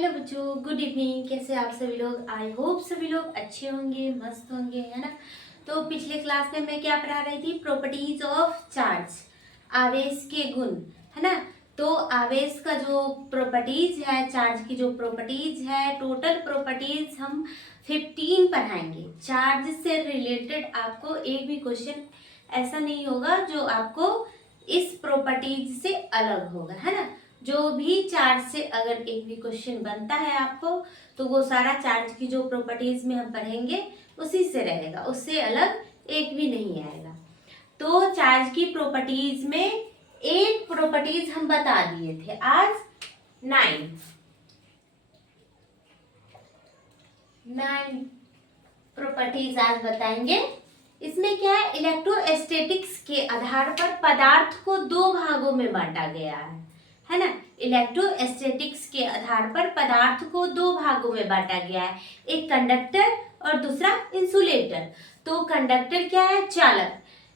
Hello बच्चों, good evening. कैसे आप सभी लोग? आई होप सभी लोग अच्छे होंगे, मस्त होंगे, है ना। तो पिछले क्लास में मैं क्या पढ़ा रही थी? प्रॉपर्टीज ऑफ चार्ज, आवेश के गुण, है ना। तो आवेश का जो प्रॉपर्टीज है, चार्ज की जो प्रॉपर्टीज है, टोटल प्रॉपर्टीज हम 15 पढ़ाएंगे। चार्ज से रिलेटेड आपको एक भी क्वेश्चन ऐसा नहीं होगा जो आपको इस प्रॉपर्टीज से अलग होगा, है ना। जो भी चार्ज से अगर एक भी क्वेश्चन बनता है आपको, तो वो सारा चार्ज की जो प्रॉपर्टीज में हम पढ़ेंगे उसी से रहेगा, उससे अलग एक भी नहीं आएगा। तो चार्ज की प्रॉपर्टीज में 8 प्रॉपर्टीज हम बता दिए थे, आज 9 प्रॉपर्टीज आज बताएंगे। इसमें क्या है? इलेक्ट्रोस्टैटिक्स के आधार पर पदार्थ को 2 भागों में बांटा गया है ना। इलेक्ट्रोस्टैटिक्स के आधार पर पदार्थ को 2 भागों में बांटा गया है, एक कंडक्टर और दूसरा इंसुलेटर। तो कंडक्टर क्या है? चालक।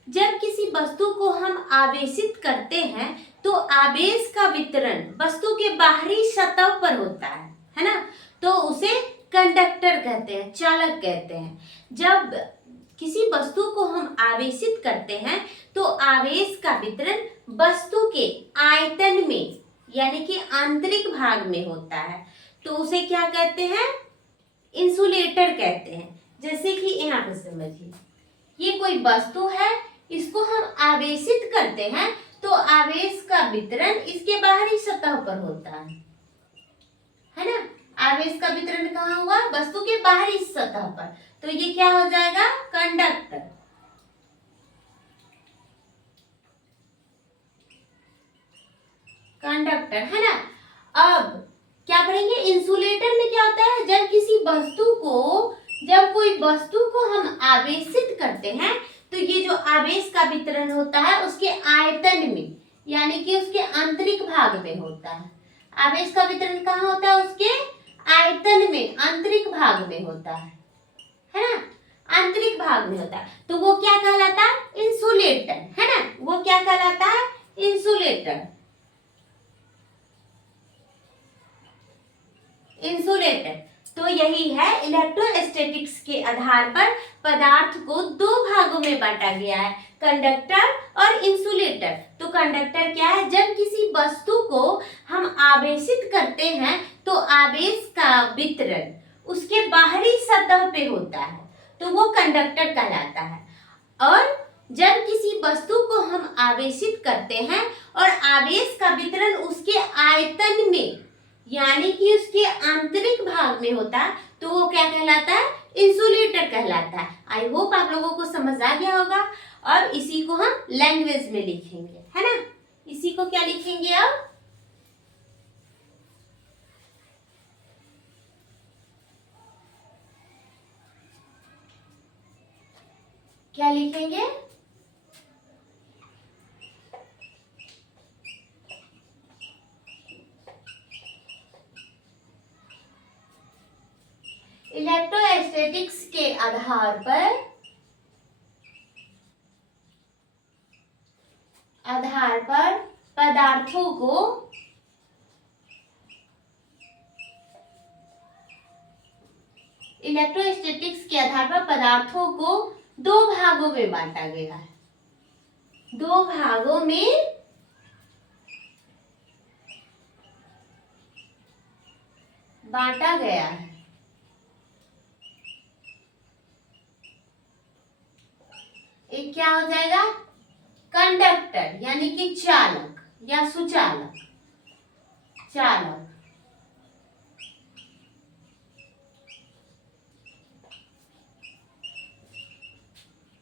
जब किसी वस्तु को हम आवेशित करते हैं तो आवेश का वितरण वस्तु के बाहरी सतह पर होता है ना। तो उसे कंडक्टर कहते हैं, चालक कहते हैं। जब किसी वस्तु को हम आवेशित करते हैं तो आवेश का वितरण वस्तु के आयतन में यानी कि आंतरिक भाग में होता है, तो उसे क्या कहते हैं? इंसुलेटर कहते हैं। जैसे कि यहाँ पे समझिए, ये कोई वस्तु है, इसको हम आवेशित करते हैं तो आवेश का वितरण इसके बाहरी सतह पर होता है ना। आवेश का वितरण कहाँ हुआ? वस्तु के बाहरी सतह पर। तो ये क्या हो जाएगा? कंडक्टर। कंडक्टर, है ना। अब क्या पढ़ेंगे? इंसुलेटर में क्या होता है? जब कोई वस्तु को हम आवेशित करते हैं तो ये जो आवेश का वितरण होता है उसके आयतन में यानी कि उसके आंतरिक भाग में होता है। आवेश का वितरण कहाँ होता है? उसके आयतन में, आंतरिक भाग में होता है ना। आंतरिक भाग में होता है, तो वो क्या कहलाता है? इंसुलेटर, है ना। वो क्या कहलाता है? इंसुलेटर। इंसुलेटर। तो यही है, इलेक्ट्रोस्टैटिक्स के आधार पर पदार्थ को 2 भागों में बांटा गया है, कंडक्टर और इंसुलेटर। तो कंडक्टर क्या है? जब किसी वस्तु को हम आवेशित करते हैं तो आवेश का वितरण उसके बाहरी सतह पे होता है, तो वो कंडक्टर कहलाता है। और जब किसी वस्तु को हम आवेशित करते हैं और आवेश का वितरण उसके आयतन में यानी कि उसके आंतरिक भाग में होता है, तो वो क्या कहलाता है? इंसुलेटर कहलाता है। आई होप आप लोगों को समझ आ गया होगा। और इसी को हम लैंग्वेज में लिखेंगे, है ना। इसी को क्या लिखेंगे अब? क्या लिखेंगे? इलेक्ट्रोस्टैटिक्स के आधार पर पदार्थों को इलेक्ट्रोस्टैटिक्स के आधार पर पदार्थों को 2 भागों में बांटा गया है। 2 भागों में बांटा गया है। एक क्या हो जाएगा? कंडक्टर यानी कि चालक या सुचालक। चालक।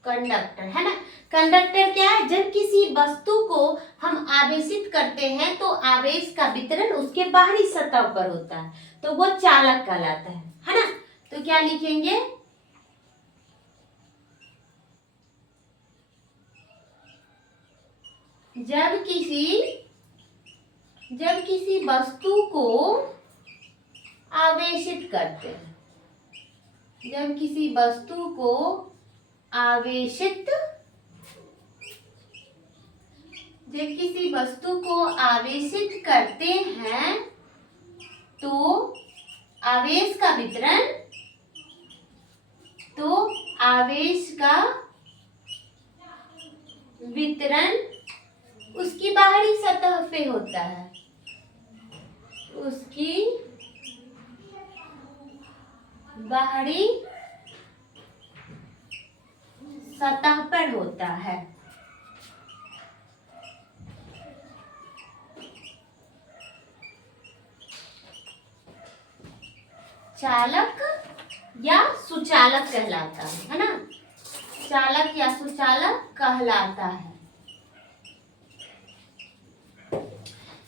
कंडक्टर, है ना। कंडक्टर क्या है? जब किसी वस्तु को हम आवेशित करते हैं तो आवेश का वितरण उसके बाहरी सतह पर होता है, तो वो चालक कहलाता है ना। तो क्या लिखेंगे? जब किसी वस्तु को आवेशित करते हैं, जब किसी वस्तु को आवेशित करते हैं तो आवेश का वितरण, तो आवेश का वितरण उसकी बाहरी सतह पे होता है, उसकी बाहरी सतह पर होता है। चालक या सुचालक कहलाता है ना, चालक या सुचालक कहलाता है।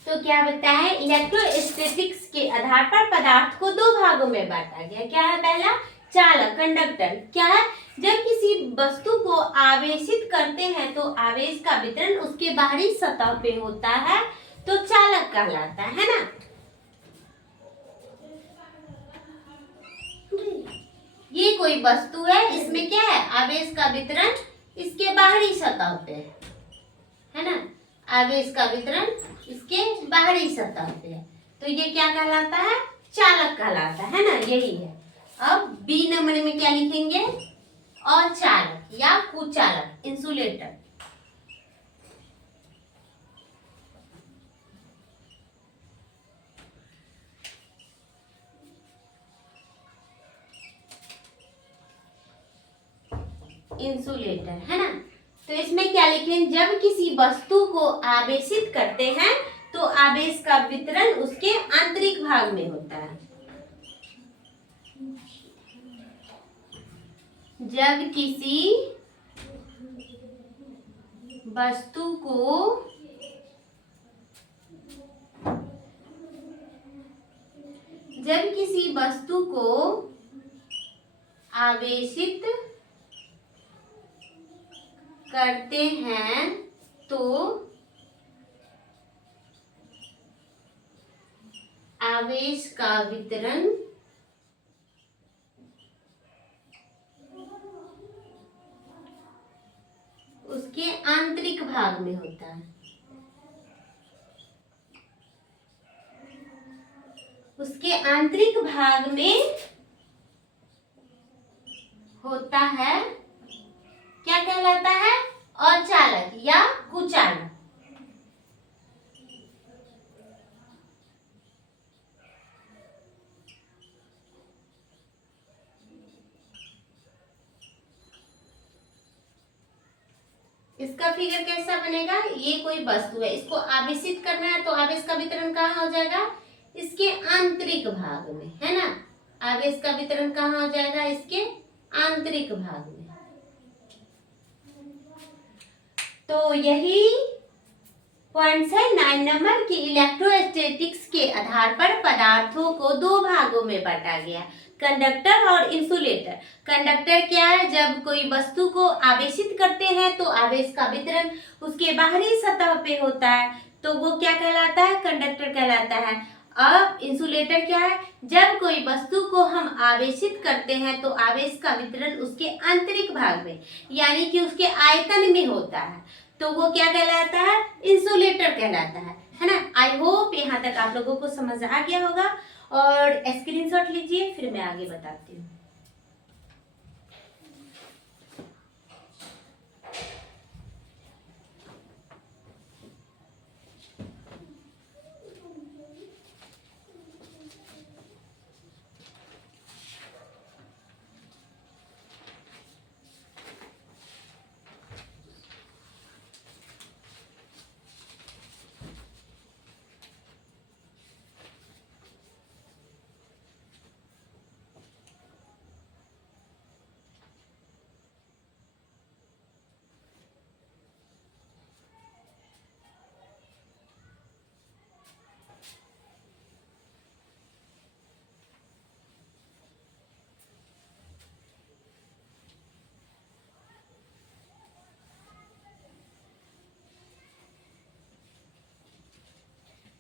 तो क्या बताया है, इलेक्ट्रोस्टैटिक्स के आधार पर पदार्थ को दो भागों में बांटा गया। क्या है? पहला चालक, कंडक्टर। क्या है? जब किसी वस्तु को आवेशित करते हैं तो आवेश का वितरण उसके बाहरी सतह पे होता है, तो चालक कहलाता है ना। ये कोई वस्तु है, इसमें क्या है? आवेश का वितरण इसके बाहरी सतह पे है ना, आवेश का वितरण इसके बाहरी सतह पे है, तो ये क्या कहलाता है? चालक कहलाता है ना, यही है। अब बी नंबर में क्या लिखेंगे? अचालक या कुचालक, इंसुलेटर। इंसुलेटर है ना। तो इसमें क्या लिखें? जब किसी वस्तु को आवेशित करते हैं तो आवेश का वितरण उसके आंतरिक भाग में होता है। जब किसी वस्तु को आवेशित करते हैं तो आवेश का वितरण उसके आंतरिक भाग में होता है। उसके आंतरिक भाग में होता है, क्या कहलाता है? अचालक या कुचालक। इसका फिगर कैसा बनेगा? ये कोई वस्तु है, इसको आवेशित करना है तो आवेश का वितरण कहाँ हो जाएगा? इसके आंतरिक भाग में, है ना। आवेश का वितरण कहाँ हो जाएगा? इसके आंतरिक भाग में। तो यही पॉइंट्स है 9 नंबर की। इलेक्ट्रोस्टैटिक्स के आधार पर पदार्थों को दो भागों में बांटा गया, कंडक्टर और इंसुलेटर। कंडक्टर क्या है? जब कोई वस्तु को आवेशित करते हैं तो आवेश का वितरण उसके बाहरी सतह पे होता है, तो वो क्या कहलाता है? कंडक्टर कहलाता है। अब इंसुलेटर क्या है? जब कोई वस्तु को हम आवेशित करते हैं तो आवेश का वितरण उसके आंतरिक भाग में, यानी कि उसके आयतन में होता है, तो वो क्या कहलाता है? इंसुलेटर कहलाता है ना। आई होप यहाँ तक आप लोगों को समझ आ गया होगा, और स्क्रीनशॉट लीजिए, फिर मैं आगे बताती हूँ।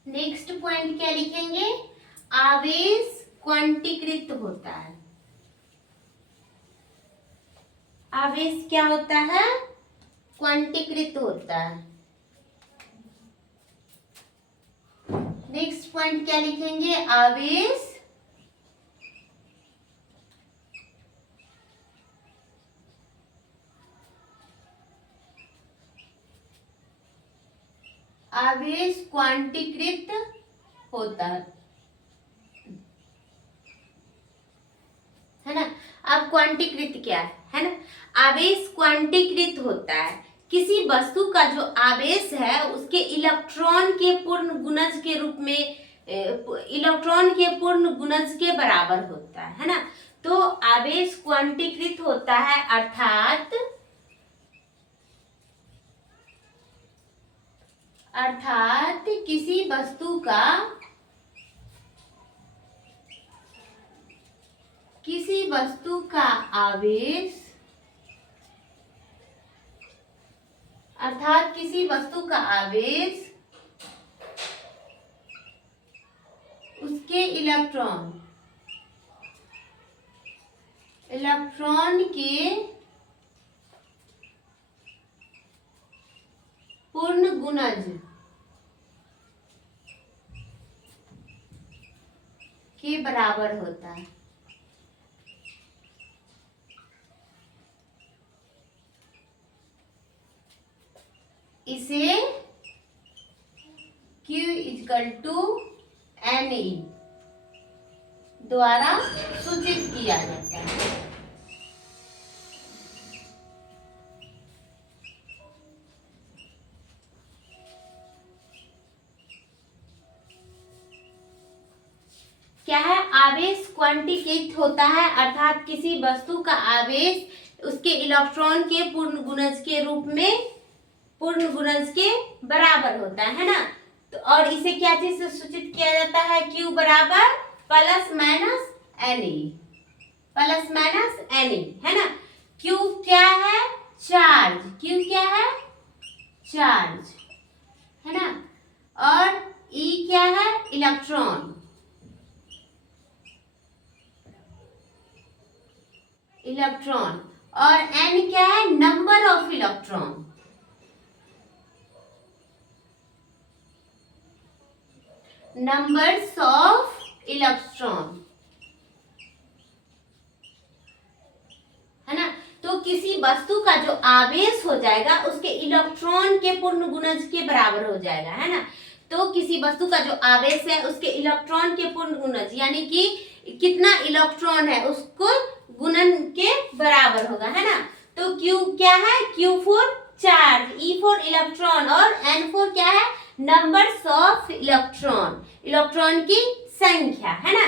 नेक्स्ट पॉइंट क्या लिखेंगे? आवेश क्वांटीकृत होता है। आवेश क्या होता है? क्वांटीकृत होता है। नेक्स्ट पॉइंट क्या लिखेंगे? आवेश आवेश क्वांटीकृत होता है ना। अब क्वांटीकृत क्या है ना, आवेश क्वांटीकृत होता है किसी वस्तु का जो आवेश है उसके इलेक्ट्रॉन के पूर्ण गुणज के रूप में, इलेक्ट्रॉन के पूर्ण गुणज के बराबर होता है ना। तो आवेश क्वांटीकृत होता है अर्थात किसी वस्तु का आवेश, अर्थात किसी वस्तु का आवेश उसके इलेक्ट्रॉन के पूर्ण गुणज के बराबर होता है। इसे Q = NE द्वारा सूचित किया जाता है। क्या है, आवेश क्वांटीकृत होता है अर्थात किसी वस्तु का आवेश उसके इलेक्ट्रॉन के पूर्ण गुणज के रूप में, पूर्ण गुणज के बराबर होता है ना। तो और इसे क्या चीज से सूचित किया जाता है, Q बराबर प्लस माइनस Ne है ना। Q क्या है, चार्ज, Q क्या है, चार्ज है ना। और E क्या है, इलेक्ट्रॉन, और N क्या है, number of electron, numbers of electron है ना। तो किसी वस्तु का जो आवेश हो जाएगा उसके इलेक्ट्रॉन के पूर्ण गुणज के बराबर हो जाएगा है ना। तो किसी वस्तु का जो आवेश है उसके इलेक्ट्रॉन के पूर्ण गुणज यानी कि कितना इलेक्ट्रॉन है उसको गुणन के बराबर होगा है ना। तो Q क्या है, Q for charge, E for electron और N फॉर क्या है, नंबर्स ऑफ इलेक्ट्रॉन की संख्या है ना।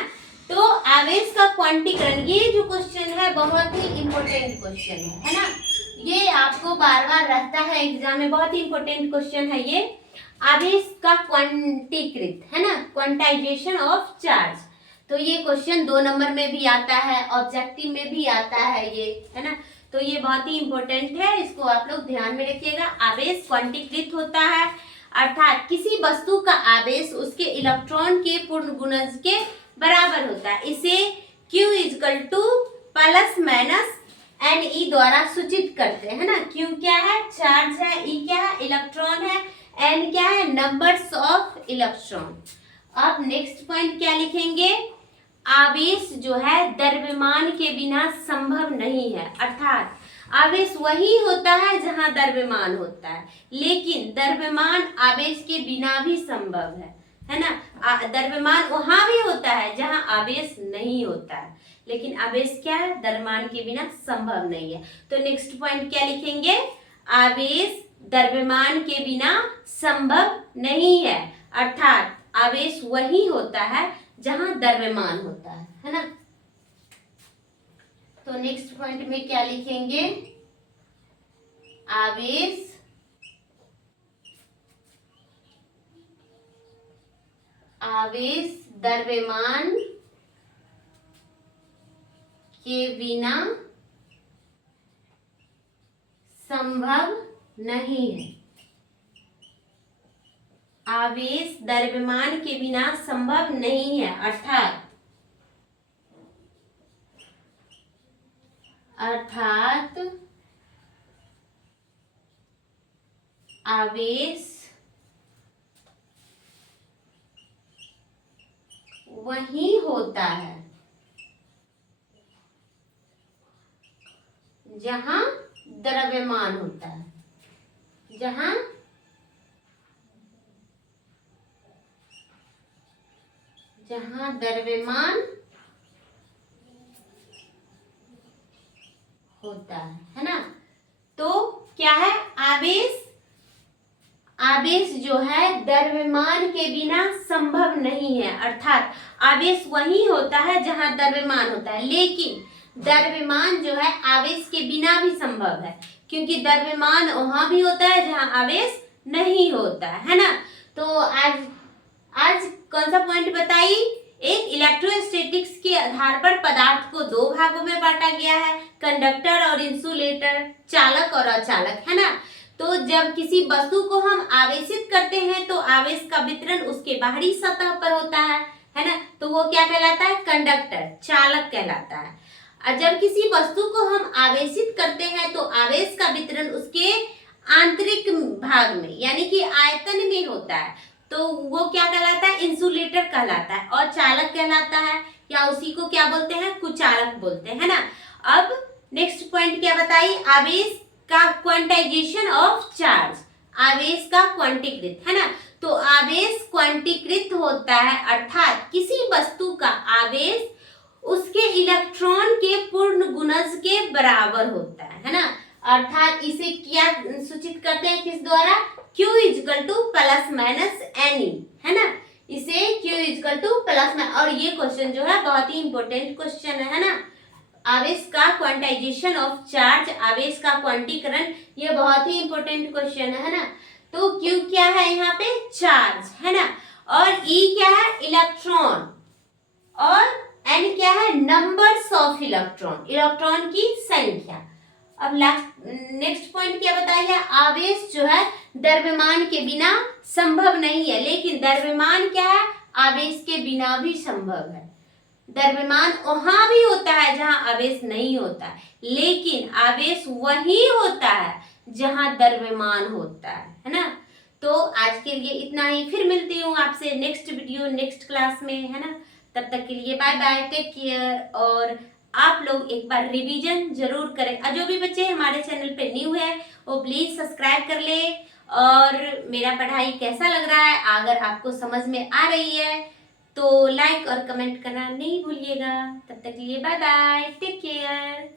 तो आवेश का क्वांटीकरण, ये जो क्वेश्चन है बहुत ही इंपॉर्टेंट क्वेश्चन है ना। ये आपको बार बार रहता है एग्जाम में, बहुत ही इंपॉर्टेंट क्वेश्चन है ये। आवेश का क्वांटीकृत है ना, क्वांटाइजेशन ऑफ चार्ज। तो ये क्वेश्चन 2 नंबर में भी आता है, ऑब्जेक्टिव में भी आता है ये है ना। तो ये बहुत ही इंपॉर्टेंट है, इसको आप लोग ध्यान में रखिएगा। आवेश क्वांटीकृत होता है अर्थात किसी वस्तु का आवेश उसके इलेक्ट्रॉन के पूर्ण गुणज के बराबर होता है। इसे Q = प्लस माइनस Ne द्वारा सूचित करते हैं ना। Q क्या है, चार्ज है, E क्या है, इलेक्ट्रॉन है, N क्या है, नंबर्स ऑफ इलेक्ट्रॉन। अब नेक्स्ट पॉइंट क्या लिखेंगे, आवेश जो है द्रव्यमान के बिना संभव नहीं है। अर्थात आवेश वही होता है जहां द्रव्यमान होता है, लेकिन द्रव्यमान आवेश के बिना भी संभव है ना। द्रव्यमान वहां भी होता है जहां आवेश नहीं होता है, लेकिन आवेश क्या है, द्रव्यमान के बिना संभव नहीं है। तो नेक्स्ट पॉइंट क्या लिखेंगे, आवेश द्रव्यमान के बिना संभव नहीं है अर्थात आवेश वही होता है जहां द्रव्यमान होता है ना। तो नेक्स्ट पॉइंट में क्या लिखेंगे, आवेश द्रव्यमान के बिना संभव नहीं है। आवेश द्रव्यमान के बिना संभव नहीं है अर्थात आवेश वही होता है जहां द्रव्यमान होता है, जहां जहां द्रव्यमान होता है ना। तो क्या है, आवेश, आवेश जो है द्रव्यमान के बिना संभव नहीं है, अर्थात आवेश वही होता है जहां द्रव्यमान होता है, लेकिन द्रव्यमान जो है आवेश के बिना भी संभव है, क्योंकि द्रव्यमान वहां भी होता है जहां आवेश नहीं होता है ना। तो आज आज कौन सा पॉइंट बताई, एक इलेक्ट्रोस्टैटिक्स के आधार पर पदार्थ को दो भागों में बांटा गया है, कंडक्टर और इंसुलेटर, चालक और अचालक, है ना। तो जब किसी वस्तु को हम आवेशित करते हैं तो आवेश का वितरण उसके बाहरी सतह पर होता है ना, तो वो क्या कहलाता है, कंडक्टर, चालक कहलाता है। और जब किसी वस्तु को हम आवेशित करते हैं तो आवेश का वितरण उसके आंतरिक भाग में यानी कि आयतन में होता है, तो वो क्या कहलाता है, इंसुलेटर कहलाता है, और चालक कहलाता है, या उसी को क्या बोलते हैं, कुचालक बोलते हैं ना। अब नेक्स्ट पॉइंट क्या बताइए, आवेश का क्वांटाइजेशन ऑफ चार्ज, आवेश का क्वांटीकृत, है ना। तो आवेश क्वांटीकृत होता है, अर्थात किसी वस्तु का आवेश उसके इलेक्ट्रॉन के पूर्ण गुणज के बराबर होता है ना। अर्थात इसे क्या सूचित करते हैं, किस द्वारा, Q is equal to plus minus NE, है ना। इसे Q इजकल टू प्लस, और ये क्वेश्चन जो है बहुत ही इंपॉर्टेंट क्वेश्चन है ना। आवेश का क्वांटाइजेशन ऑफ चार्ज, आवेश का क्वांटीकरण, ये बहुत ही इंपॉर्टेंट क्वेश्चन है ना। तो Q क्या है यहाँ पे, चार्ज, है ना, और E क्या है, इलेक्ट्रॉन, और N क्या है, नंबर्स ऑफ इलेक्ट्रॉन, इलेक्ट्रॉन की संख्या। अब नेक्स्ट पॉइंट क्या बताइए, आवेश जो है द्रव्यमान के बिना संभव नहीं है, लेकिन द्रव्यमान क्या है, आवेश के बिना भी संभव है। द्रव्यमान वहां भी होता है जहां आवेश नहीं होता है, लेकिन आवेश वही होता है जहां द्रव्यमान होता है ना। तो आज के लिए इतना ही, फिर मिलती हूँ आपसे नेक्स्ट वीडियो नेक्स्ट क्लास में, है ना। तब तक के लिए बाय बाय, टेक केयर। और आप लोग एक बार रिवीजन जरूर करें, और जो भी बच्चे हमारे चैनल पे न्यू है वो प्लीज सब्सक्राइब कर ले। और मेरा पढ़ाई कैसा लग रहा है, अगर आपको समझ में आ रही है तो लाइक और कमेंट करना नहीं भूलिएगा। तब तक के लिए बाय बाय, टेक केयर।